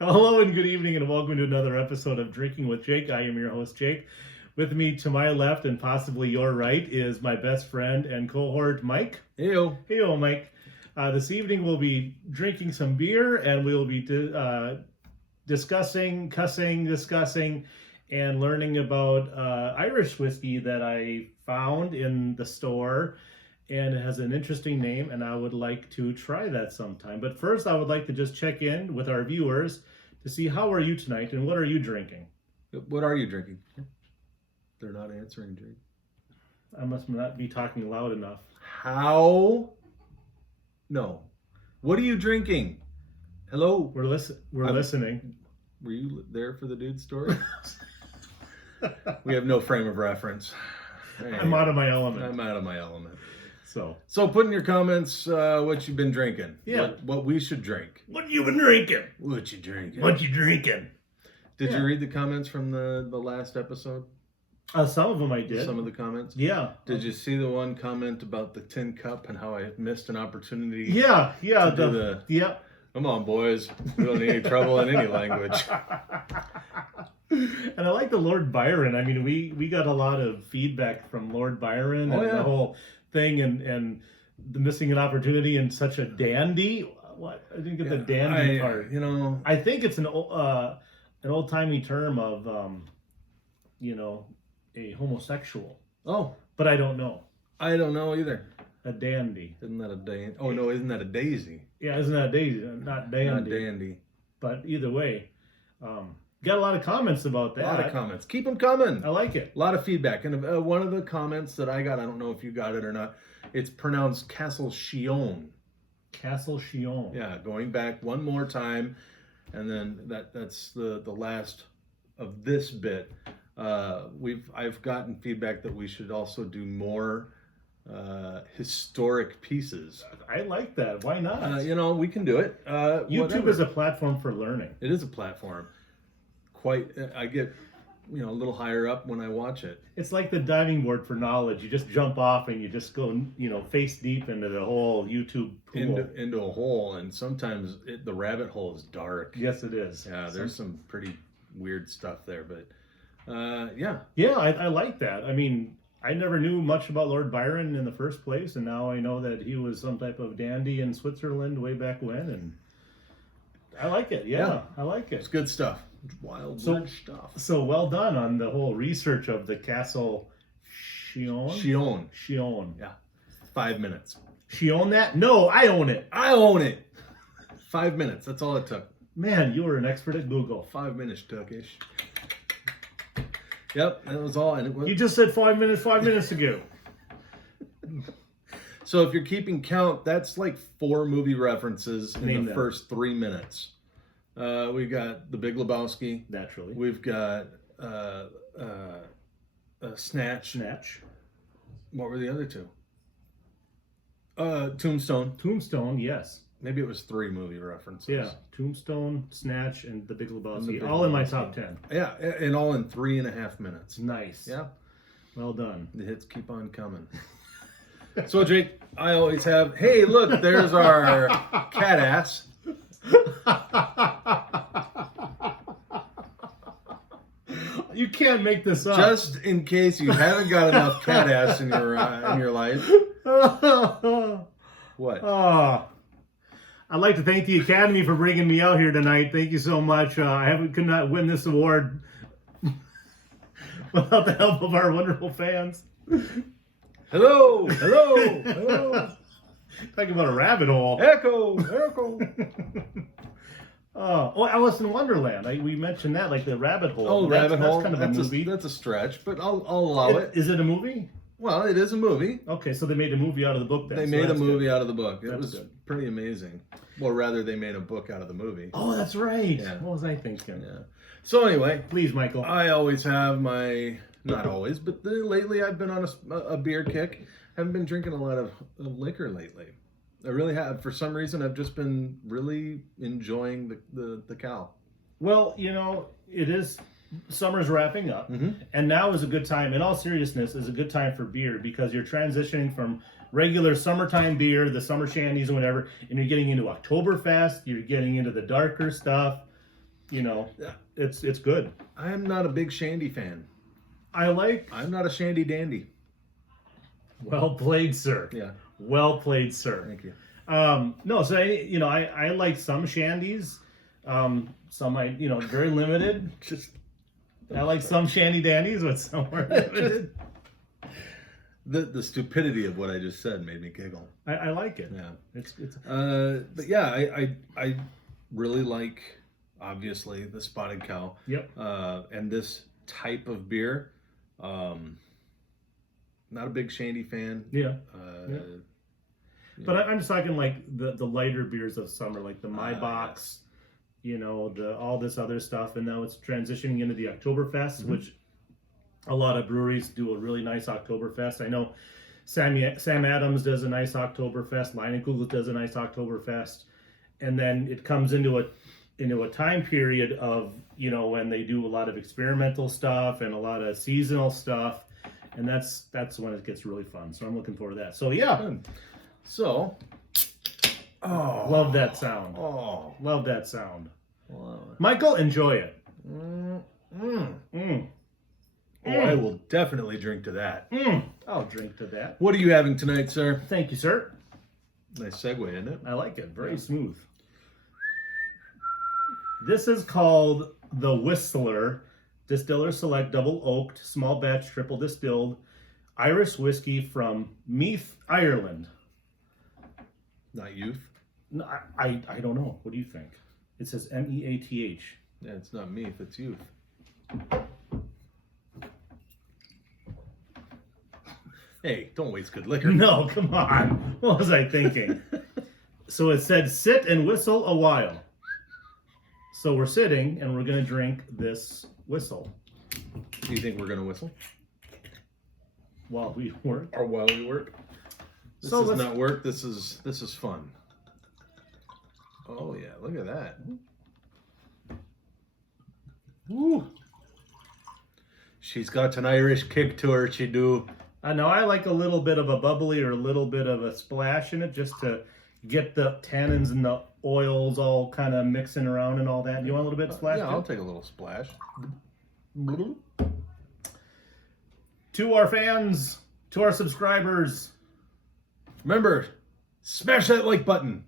Hello and good evening and welcome to another episode of Drinking with Jake. I am your host, Jake. With me to my left and possibly your right is my best friend and cohort, Mike. Heyo. Heyo, Mike. This evening we'll be drinking some beer and we'll be discussing, and learning about Irish whiskey that I found in the store. And it has an interesting name, and I would like to try that sometime. But first, I would like to just check in with our viewers to see how are you tonight and what are you drinking? What are you drinking? They're not answering, Jake. I must not be talking loud enough. How? No. What are you drinking? Hello? We're listening. Were you there for the dude story? We have no frame of reference. I'm out of my element. I'm out of my element. So put in your comments what you've been drinking. Yeah. What we should drink. what you been drinking? What you drinking? What you drinking? Did you read the comments from the last episode? Some of them I did. Some of the comments? Yeah. Did you see the one comment about the tin cup and how I missed an opportunity? Yeah. Yep. Come on, boys. We don't need any trouble in any language. And I like the Lord Byron. I mean, we got a lot of feedback from Lord Byron and the whole thing and the missing an opportunity and such a dandy. What? I didn't get the dandy part. I think it's an old-timey term of a homosexual. Oh. But I don't know. I don't know either. A dandy. Isn't that a dandy? Oh, no, isn't that a daisy? Yeah, isn't that a daisy? Not dandy. Not dandy. But either way, got a lot of comments about that. A lot of comments. Keep them coming. I like it. A lot of feedback. And one of the comments that I got, I don't know if you got it or not, it's pronounced Castle Chion. Castle Chion. Yeah, going back one more time, and then that's the last of this bit. I've gotten feedback that we should also do more historic pieces. I like that. Why not? We can do it. YouTube is a platform for learning. It is a platform. I get a little higher up when I watch it. It's like the diving board for knowledge. You just jump off and you just go face deep into the whole YouTube pool. Into a hole, and sometimes the rabbit hole is dark. Yes, it is. Yeah, there's some pretty weird stuff there, but I like that. I mean, I never knew much about Lord Byron in the first place, and now I know that he was some type of dandy in Switzerland way back when, and I like it. Yeah, I like it. It's good stuff. Wild weird stuff. So well done on the whole research of the Castle Chion. Chion. Yeah. 5 minutes. She own that? No, I own it. I own it. 5 minutes. That's all it took. Man, you were an expert at Google. 5 minutes took-ish. Yep, that was all. And you just said 5 minutes ago. So if you're keeping count, that's like 4 movie references in the first 3 minutes. We got The Big Lebowski. Naturally. We've got Snatch. What were the other two? Tombstone. Tombstone, yes. Maybe it was 3 movie references. Yeah, Tombstone, Snatch, and The Big Lebowski. All in my top 10. Yeah, and all in 3.5 minutes. Nice. Yeah. Well done. The hits keep on coming. So, Jake, I always have, hey, look, there's our cat ass. You can't make this up. Just in case you haven't got enough cat ass in your life. What? I'd like to thank the Academy for bringing me out here tonight. Thank you so much. Could not win this award without the help of our wonderful fans. Hello. Talking about a rabbit hole. Echo. Alice in Wonderland. We mentioned that, like the rabbit hole. Oh, rabbit hole. That's kind of a movie. That's a stretch, but I'll allow it. Is it a movie? Well, it is a movie. Okay, so they made a movie out of the book then. They made a movie out of the book. It was good. Pretty amazing. Well, rather, they made a book out of the movie. Oh, that's right. Yeah. What was I thinking? Yeah. So anyway. Please, Michael. I always have not always, but lately I've been on a beer kick. Haven't been drinking a lot of liquor lately. I really have. For some reason, I've just been really enjoying the Cal. Well, it is summer's wrapping up, and now is a good time, in all seriousness, is a good time for beer because you're transitioning from regular summertime beer, the summer shandies and whatever, and you're getting into Oktoberfest, you're getting into the darker stuff. you know, it's good. I am not a big shandy fan. I'm not a shandy dandy. Well played, sir. Yeah. Well played, sir. Thank you. No, so I like some shandies. Some very limited. Just I like some shandy dandies, but some are limited. The stupidity of what I just said made me giggle. I like it. Yeah. It's But yeah, I really like, obviously, the Spotted Cow. Yep. And this type of beer. Not a big shandy fan. Yeah. Yeah. But I'm just talking like the lighter beers of summer, like the My Box, all this other stuff, and now it's transitioning into the Oktoberfest, which a lot of breweries do a really nice Oktoberfest. I know Sam Adams does a nice Oktoberfest, Leinenkugel does a nice Oktoberfest, and then it comes into a time period of when they do a lot of experimental stuff and a lot of seasonal stuff, and that's when it gets really fun. So I'm looking forward to that. So yeah. So, love that sound. Oh, Love that sound. wow. Michael, enjoy it. I will definitely drink to that. I'll drink to that. What are you having tonight, sir? Thank you, sir. Nice segue, isn't it? I like it. Very smooth. This is called the Whistler Distiller Select Double Oaked Small Batch Triple Distilled Irish Whiskey from Meath, Ireland. Not youth. No, I don't know. What do you think? It says Meath. Yeah, it's not Meath, it's youth. Hey, don't waste good liquor. No, come on. What was I thinking? So it said sit and whistle a while. So we're sitting and we're going to drink this whistle. Do you think we're going to whistle? While we work. Or while we work? This So is let's- not work, this is fun. Oh yeah, look at that. Woo. She's got an Irish kick to her, she do. Now I like a little bit of a bubbly or a little bit of a splash in it just to get the tannins and the oils all kind of mixing around and all that. You want a little bit of splash? Yeah, too? I'll take a little splash. To our fans, to our subscribers, Remember, smash that like button.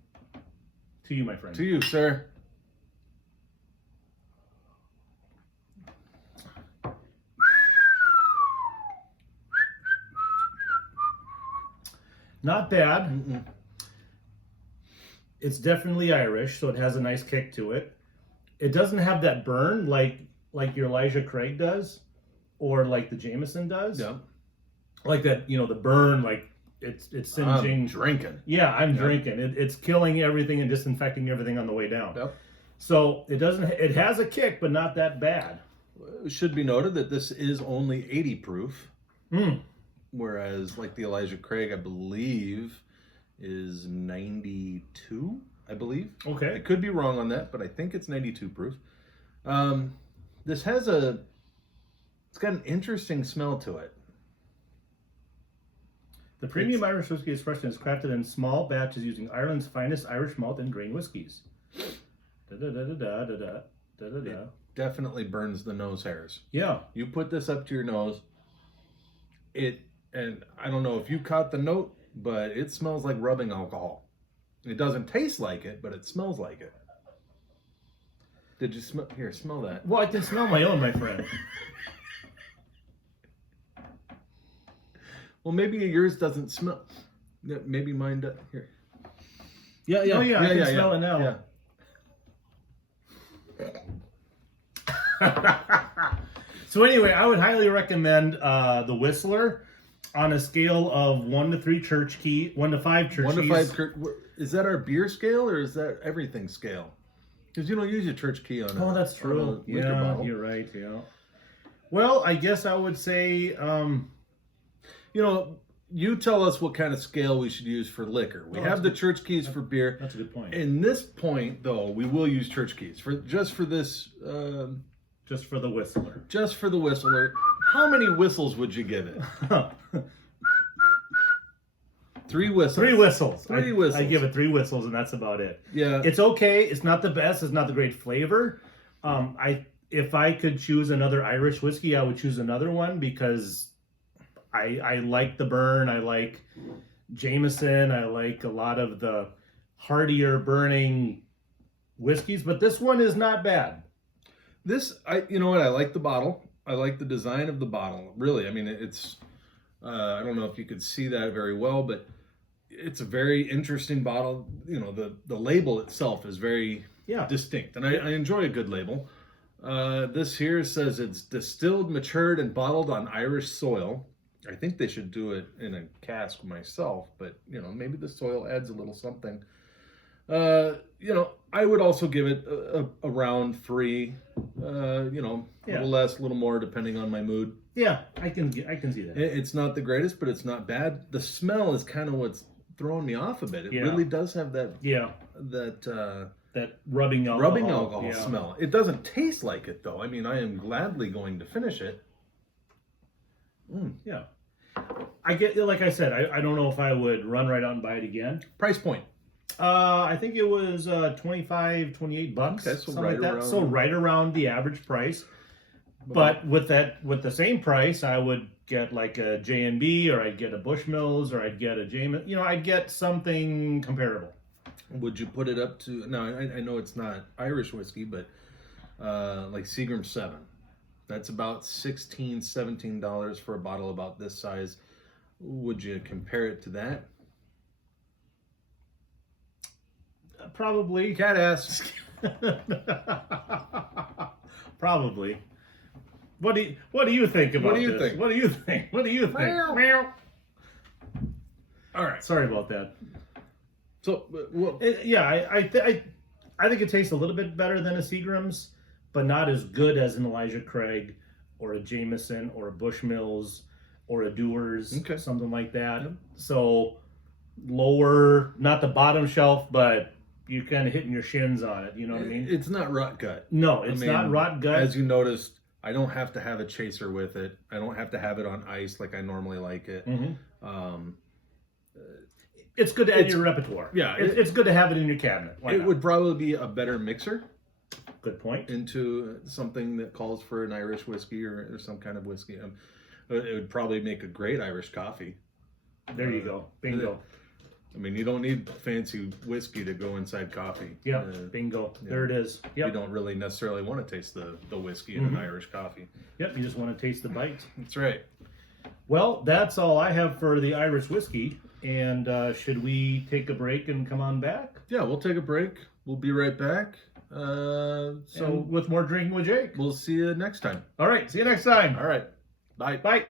to you, my friend. To you, sir. Not bad. It's definitely Irish, so it has a nice kick to it. It doesn't have that burn like your Elijah Craig does, or like the Jameson does. Yeah. Like that, the burn, like it's singeing. I'm drinking. Yeah, I'm drinking. It's killing everything and disinfecting everything on the way down. Yep. So it doesn't. It has a kick, but not that bad. It should be noted that this is only 80 proof. Mm. Whereas, like the Elijah Craig, I believe, is 92, I believe. I Okay. could be wrong on that, but I think it's 92 proof. This has it's got an interesting smell to it. The premium Irish whiskey expression is crafted in small batches using Ireland's finest Irish malt and grain whiskies. Da da da da da da da da da da. Definitely burns the nose hairs. Yeah. You put this up to your nose, and I don't know if you caught the note, but it smells like rubbing alcohol. It doesn't taste like it, but it smells like it. Did you smell? Here, smell that. Well, I can smell my own, my friend. Well, maybe yours doesn't smell. Maybe mine does. Here. Yeah, yeah. Oh, yeah, I can smell it now. Yeah. So anyway, I would highly recommend the Whistler on a scale of 1 to 3 church key, 1 to 5 church 1 to keys. 5. Is that our beer scale or is that everything scale? Because you don't use your church key on. Oh, that's true. On a liquor Yeah, bottle. you're right. Yeah. Well, I guess I would say. You tell us what kind of scale we should use for liquor. We have the church keys for beer. That's a good point. In this point, though, we will use church keys just for this. Just for the Whistler. Just for the Whistler. How many whistles would you give it? 3 whistles. 3 whistles. 3 whistles. I give it 3 whistles, and that's about it. Yeah. It's okay. It's not the best. It's not the great flavor, If I could choose another Irish whiskey, I would choose another one because I like the burn. I like Jameson. I like a lot of the heartier burning whiskeys, but this one is not bad. You know what? I like the bottle. I like the design of the bottle. Really, I mean, it's. I don't know if you could see that very well, but it's a very interesting bottle. You know, the label itself is very distinct, and I enjoy a good label. This here says it's distilled, matured, and bottled on Irish soil. I think they should do it in a cask myself, but you know, maybe the soil adds a little something. You know, I would also give it a round 3. You know, a little less, a little more, depending on my mood. Yeah, I can see that. It's not the greatest, but it's not bad. The smell is kind of what's throwing me off a bit. It really does have that that rubbing alcohol smell. It doesn't taste like it though. I mean, I am gladly going to finish it. Yeah. I get, like I said, I don't know if I would run right out and buy it again. Price point. I think it was $25, $28, okay, so something right like that. Around... So right around the average price. But with the same price, I would get like a J&B, or I'd get a Bushmills, or I'd get a Jameson. You know, I'd get something comparable. Would you put it up to? Now I know it's not Irish whiskey, but like Seagram 7. That's about $16, $17 for a bottle about this size. Would you compare it to that? Probably. Cat ass. Probably. What do you think about this? What do you think? What do you think? Meow. All right. Sorry about that. So, I think it tastes a little bit better than a Seagram's, but not as good as an Elijah Craig or a Jameson or a Bushmills or a Dewar's, something like that. Yep. So lower, not the bottom shelf, but you're kind of hitting your shins on it. You know what I mean? It's not rot gut. No, it's not rot gut. As you noticed, I don't have to have a chaser with it. I don't have to have it on ice like I normally like it. Mm-hmm. It's good to add to your repertoire. Yeah. It's good to have it in your cabinet. It would probably be a better mixer. Good point. Into something that calls for an Irish whiskey or some kind of whiskey. It would probably make a great Irish coffee. There you go. Bingo. I mean, you don't need fancy whiskey to go inside coffee. Yeah, bingo. There it is. Yep. You don't really necessarily want to taste the whiskey in an Irish coffee. Yep, you just want to taste the bite. That's right. Well, that's all I have for the Irish whiskey. And should we take a break and come on back? Yeah, we'll take a break. We'll be right back. So with more Drinking with Jake. We'll see you next time. All right, see you next time. All right. Bye. Bye.